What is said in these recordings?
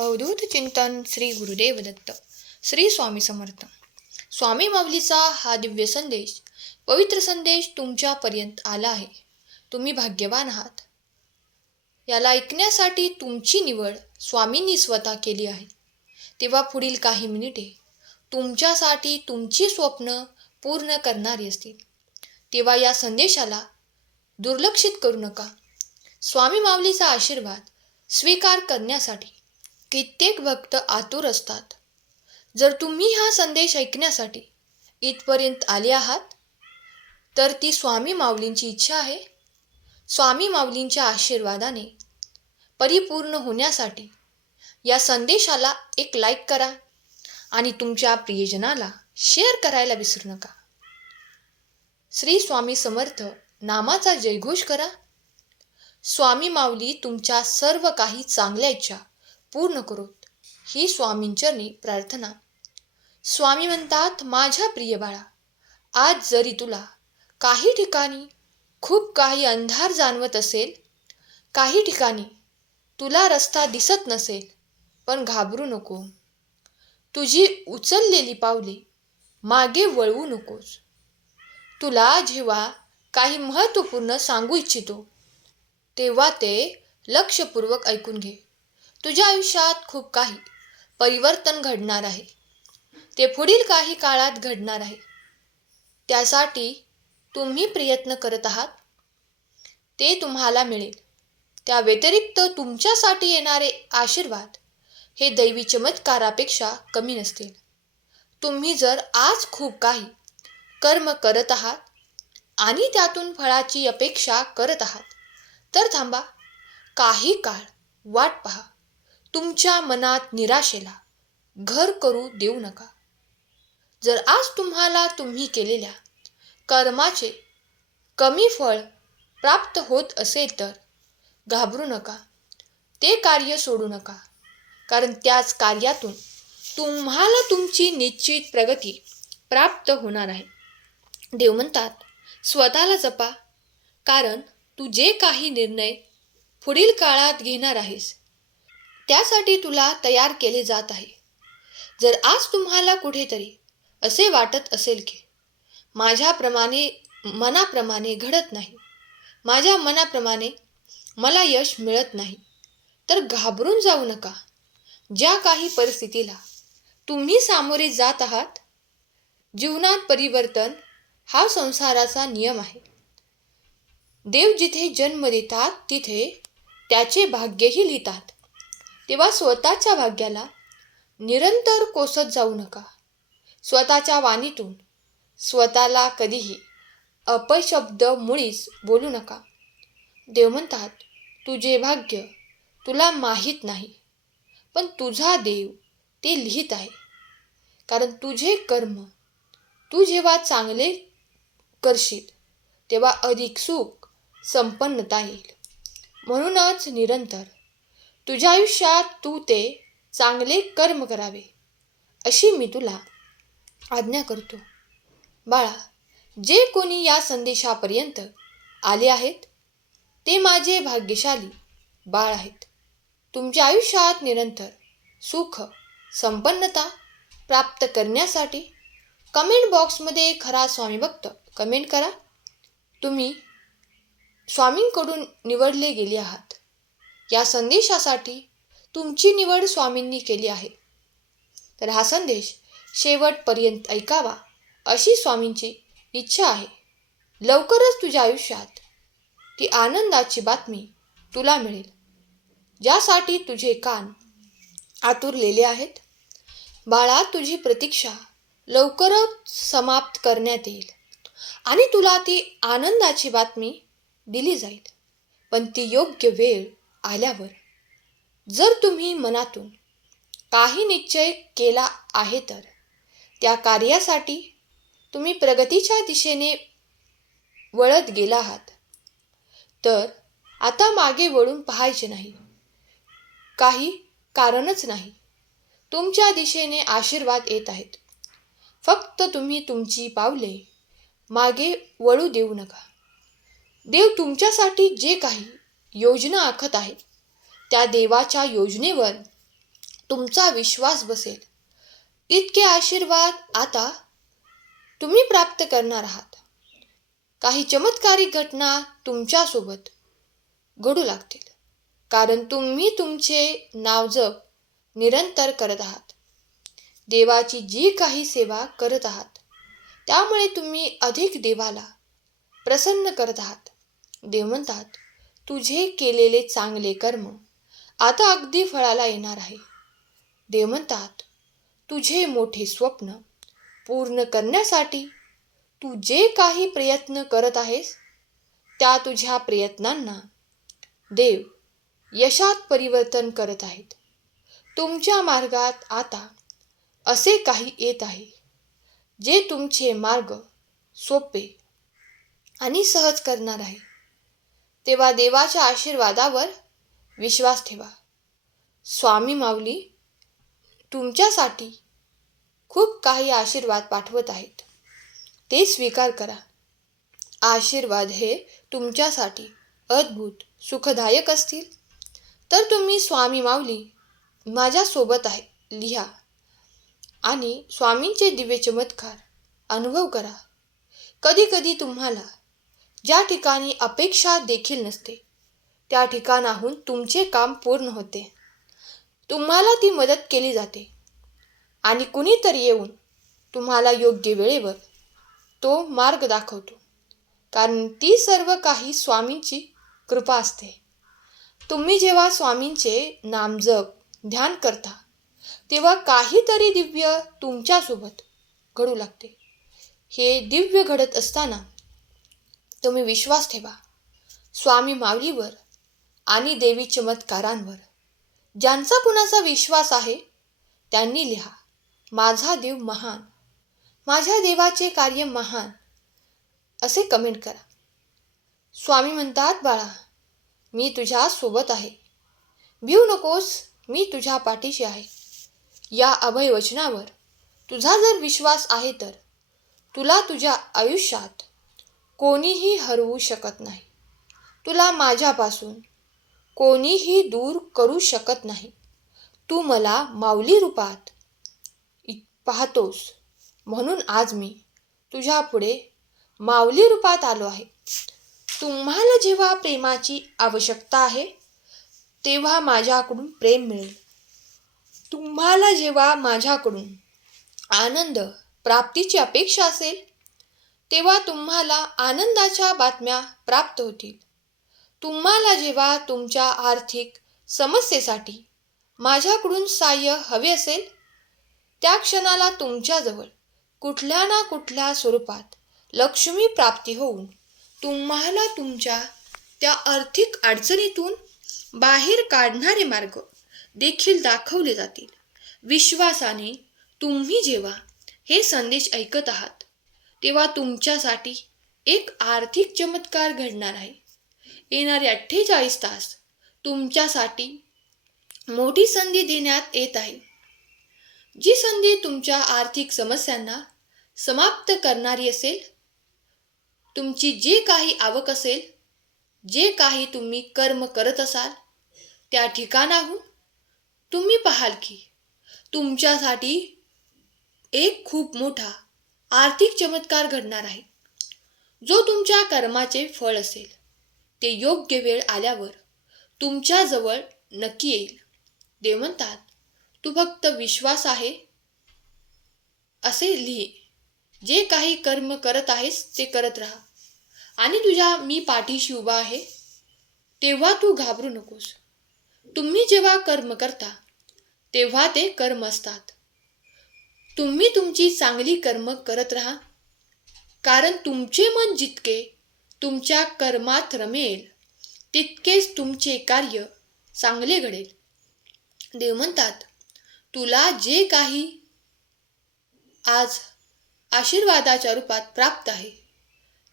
अवधूत चिंतन श्री गुरुदेव दत्त. श्री स्वामी समर्थ. स्वामी माऊलीचा हा दिव्य संदेश, पवित्र संदेश तुमच्यापर्यंत आला आहे. तुम्ही भाग्यवान आहात. याला ऐकण्यासाठी तुमची निवड स्वामींनी स्वतः केली आहे. तेव्हा पुढील काही मिनिटे तुमच्यासाठी तुमची स्वप्न पूर्ण करणारी असतील. तेव्हा या संदेशाला दुर्लक्षित करू नका. स्वामी माऊलीचा आशीर्वाद स्वीकार करण्यासाठी कित्येक भक्त आतुर असतात. जर तुम्ही हा संदेश ऐकण्यासाठी इथपर्यंत आले आहात, तर ती स्वामी माऊलींची इच्छा आहे. स्वामी माऊलींच्या आशीर्वादाने परिपूर्ण होण्यासाठी या संदेशाला एक लाईक करा आणि तुमच्या प्रियजनाला शेअर करायला विसरू नका. श्री स्वामी समर्थ नामाचा जयघोष करा. स्वामी माऊली तुमच्या सर्व काही चांगल्या इच्छा पूर्ण करोत, ही स्वामींचरणी प्रार्थना. स्वामी म्हणतात, माझ्या प्रिय बाळा, आज जरी तुला काही ठिकाणी खूप काही अंधार जाणवत असेल, काही ठिकाणी तुला रस्ता दिसत नसेल, पण घाबरू नको. तुझी उचललेली पावले मागे वळवू नकोस. तुला जेव्हा काही महत्त्वपूर्ण सांगू इच्छितो, तेव्हा ते लक्षपूर्वक ऐकून घे. तुझ्या आयुष्यात खूप काही परिवर्तन घडणार आहे. ते पुढील काही काळात घडणार आहे. त्यासाठी तुम्ही प्रयत्न करत आहात, ते तुम्हाला मिळेल. त्या व्यतिरिक्त तुमच्यासाठी येणारे आशीर्वाद हे दैवी चमत्कारापेक्षा कमी नसतील. तुम्ही जर आज खूप काही कर्म करत आहात आणि त्यातून फळाची अपेक्षा करत आहात, तर थांबा. काही काळ वाट पहा. तुमच्या मनात निराशेला घर करू देऊ नका. जर आज तुम्हाला तुम्ही केलेल्या कर्माचे कमी फळ प्राप्त होत असेल, तर घाबरू नका. ते कार्य सोडू नका, कारण त्याच कार्यातून तुम्हाला तुमची निश्चित प्रगती प्राप्त होणार आहे. देव म्हणतात, स्वतःला जपा, कारण तू जे काही निर्णय पुढील काळात घेणार आहेस, त्यासाठी तुला तयार केले जात आहे. जर आज तुम्हाला कुठेतरी असे वाटत असेल की माझ्या मनाप्रमाणे घडत नाही, माझ्या मनाप्रमाणे मला यश मिळत नाही, तर घाबरून जाऊ नका. ज्या काही परिस्थितीला तुम्ही सामोरे जात आहात, जीवनात परिवर्तन हा संसाराचा नियम आहे. देव जिथे जन्म देतात, तिथे त्याचे भाग्यही लिहितात. तेव्हा स्वतःच्या भाग्याला निरंतर कोसत जाऊ नका. स्वतःच्या वाणीतून स्वतःला कधीही अपशब्द मुळीच बोलू नका. देव म्हणतात, तुझे भाग्य तुला माहीत नाही, पण तुझा देव ते लिहित आहे. कारण तुझे कर्म तू जेव्हा चांगले करशील, तेव्हा अधिक सुख संपन्नता येईल. म्हणूनच निरंतर तुझ्या आयुष्यात तू ते चांगले कर्म करावे, अशी मी तुला आज्ञा करतो. बाळा, जे कोणी या संदेशापर्यंत आले आहेत, ते माझे भाग्यशाली बाळ आहेत. तुमच्या आयुष्यात निरंतर सुख संपन्नता प्राप्त करण्यासाठी कमेंट बॉक्समध्ये खरा स्वामी भक्त कमेंट करा. तुम्ही स्वामींकडून निवडले गेले आहात. या संदेशासाठी तुमची निवड स्वामींनी केली आहे. तर हा संदेश शेवटपर्यंत ऐकावा, अशी स्वामींची इच्छा आहे. लवकरच तुझ्या आयुष्यात ती आनंदाची बातमी तुला मिळेल, ज्यासाठी तुझे कान आतुरलेले आहेत. बाळा, तुझी प्रतीक्षा लवकरच समाप्त करण्यात येईल आणि तुला ती आनंदाची बातमी दिली जाईल. पण ती योग्य वेळ आल्यावर. जर तुम्ही मनातून काही निश्चय केला आहे, तर त्या कार्यासाठी तुम्ही प्रगतीच्या दिशेने वळत गेला आहात, तर आता मागे वळून पाहायचे नाही. काही कारणच नाही. तुमच्या दिशेने आशीर्वाद येत आहेत. फक्त तुम्ही तुमची पावले मागे वळू देऊ नका. देव तुमच्यासाठी जे काही योजना आखत आहे, त्या देवाच्या योजनेवर तुमचा विश्वास बसेल इतके आशीर्वाद आता तुम्ही प्राप्त करणार आहात. काही चमत्कारिक घटना तुमच्यासोबत घडू लागतील, कारण तुम्ही तुमचे नावजप निरंतर करत आहात. देवाची जी काही सेवा करत आहात त्यामुळे तुम्ही अधिक देवाला प्रसन्न करत आहात. देव म्हणतात, तुझे केलेले चांगले कर्म आता अगदी फळाला येणार आहे. देव म्हणतात, तुझे मोठे स्वप्न पूर्ण करण्यासाठी तू जे काही प्रयत्न करत आहेस त्या तुझ्या प्रयत्नांना देव यशात परिवर्तन करत आहेत. तुमच्या मार्गात आता असे काही येत आहे जे तुमचे मार्ग सोपे आणि सहज करणार आहे. तेव्हा देवाच्या आशीर्वादावर विश्वास ठेवा. स्वामी माऊली तुमच्यासाठी खूप काही आशीर्वाद पाठवत आहेत, ते स्वीकार करा. आशीर्वाद हे तुमच्यासाठी अद्भुत सुखदायक असतील तर तुम्ही स्वामी माऊली माझ्यासोबत आहे लिहा आणि स्वामींचे दिव्य चमत्कार अनुभव करा. कधी कधी तुम्हाला ज्या ठिकाणी अपेक्षा देखील नसते त्या ठिकाणाहून तुमचे काम पूर्ण होते. तुम्हाला ती मदत केली जाते आणि कुणीतरी येऊन तुम्हाला योग्य वेळेवर तो मार्ग दाखवतो, कारण ती सर्व काही स्वामींची कृपा असते. तुम्ही जेव्हा स्वामींचे नामजप ध्यान करता तेव्हा काहीतरी दिव्य तुमच्यासोबत घडू लागते. हे दिव्य घडत असताना तुम्ही विश्वास ठेवा स्वामी माऊलीवर आणि देवी चमत्कारांवर. ज्यांचा कुणाचा विश्वास आहे त्यांनी लिहा, माझा देव महान, माझ्या देवाचे कार्य महान, असे कमेंट करा. स्वामी म्हणतात, बाळा मी तुझ्या सोबत आहे, भिऊ नकोस, मी तुझ्या पाठीशी आहे. या अभय वचनावर तुझा जर विश्वास आहे तर तुला तुझ्या आयुष्यात कोणीही हरवू शकत नाही. तुला माझ्यापासून कोणीही दूर करू शकत नाही. तू मला माऊली रूपात पाहतोस म्हणून आज मी तुझ्या पुढे माऊली रूपात आलो आहे. तुम्हाला जेव्हा प्रेमाची आवश्यकता आहे तेव्हा माझ्याकडून प्रेम मिळेल. तुम्हाला जेव्हा माझ्याकडून आनंद प्राप्तीची अपेक्षा असेल तेव्हा तुम्हाला आनंदाच्या बातम्या प्राप्त होतील. तुम्हाला जेव्हा तुमच्या आर्थिक समस्येसाठी माझ्याकडून सहाय्य हवे असेल त्या क्षणाला तुमच्याजवळ कुठल्या ना कुठल्या स्वरूपात लक्ष्मी प्राप्ती होऊन तुम्हाला तुमच्या त्या आर्थिक अडचणीतून बाहेर काढणारे मार्ग देखील दाखवले जातील. विश्वासाने तुम्ही जेव्हा हे संदेश ऐकत आहात तेव्हा तुमच्यासाठी एक आर्थिक चमत्कार घडणार आहे. येणारे 48 तास तुमच्यासाठी मोठी संधी देण्यात येत आहे. जी संधी तुमच्या आर्थिक समस्यांना समाप्त करणारी असेल. तुमची जे काही आवक असेल, जे काही तुम्ही कर्म करत असाल त्या ठिकाणाहून तुम्ही पाहाल की तुमच्यासाठी एक खूप मोठा आर्थिक चमत्कार घडणार आहे. जो तुमच्या कर्माचे फळ असेल ते योग्य वेळ आल्यावर तुमच्याजवळ नक्की येईल. देव म्हणतात, तू फक्त विश्वास आहे असे लिही. जे काही कर्म करत आहेस ते करत राहा आणि तुझ्या मी पाठीशी उभा आहे तेव्हा तू घाबरू नकोस. तुम्ही जेव्हा कर्म करता तेव्हा ते कर्म असतात. तुम्ही तुमची चांगली कर्म करत राहा, कारण तुमचे मन जितके तुमच्या कर्मात रमेल तितकेच तुमचे कार्य चांगले घडेल. देव म्हणतात, तुला जे काही आज आशीर्वादाच्या रूपात प्राप्त आहे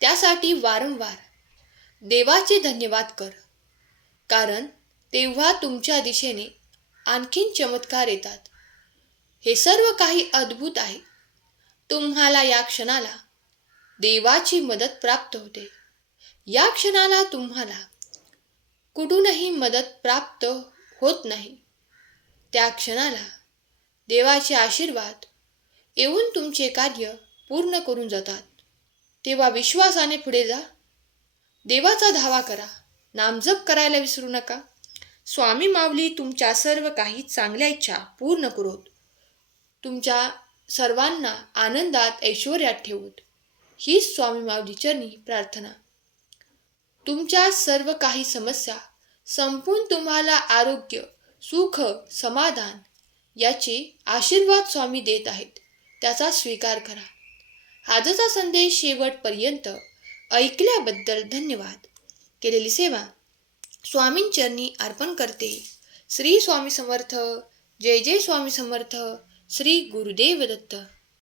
त्यासाठी वारंवार देवाचे धन्यवाद कर, कारण तेव्हा तुमच्या दिशेने आणखीन चमत्कार येतात. हे सर्व काही अद्भुत आहे. तुम्हाला या क्षणाला देवाची मदत प्राप्त होते. या क्षणाला तुम्हाला कुठूनही मदत प्राप्त होत नाही. त्या क्षणाला देवाचे आशीर्वाद येऊन तुमचे कार्य पूर्ण करून जातात. तेव्हा विश्वासाने पुढे जा. देवाचा धावा करा. नामजप करायला विसरू नका. स्वामी माऊली तुमच्या सर्व काही चांगल्या इच्छा पूर्ण करोत. तुमच्या सर्वांना आनंदात ऐश्वर्यात ठेवूत. हीच स्वामी माऊली चरणी प्रार्थना. तुमच्या सर्व काही समस्या संपून तुम्हाला आरोग्य, सुख, समाधान याचे आशीर्वाद स्वामी देत आहेत. त्याचा स्वीकार करा. आजचा संदेश शेवटपर्यंत ऐकल्याबद्दल धन्यवाद. केलेली सेवा स्वामींचरणी अर्पण करते. श्री स्वामी समर्थ. जय जय स्वामी समर्थ. श्री गुरुदेव दत्त.